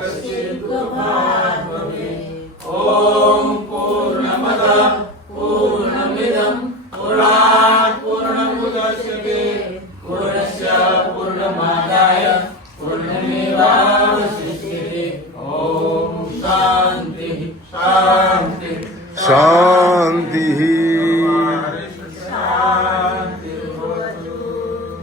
कश्चित् कृपात् भवेत्। ॐ पूर्णमदः पूर्णमिदं पूर्णात् पूर्णमुदच्यते पूर्णस्य पूर्णमादाय पूर्णमेवावशिष्यते। ॐ शान्तिः शान्तिः शांति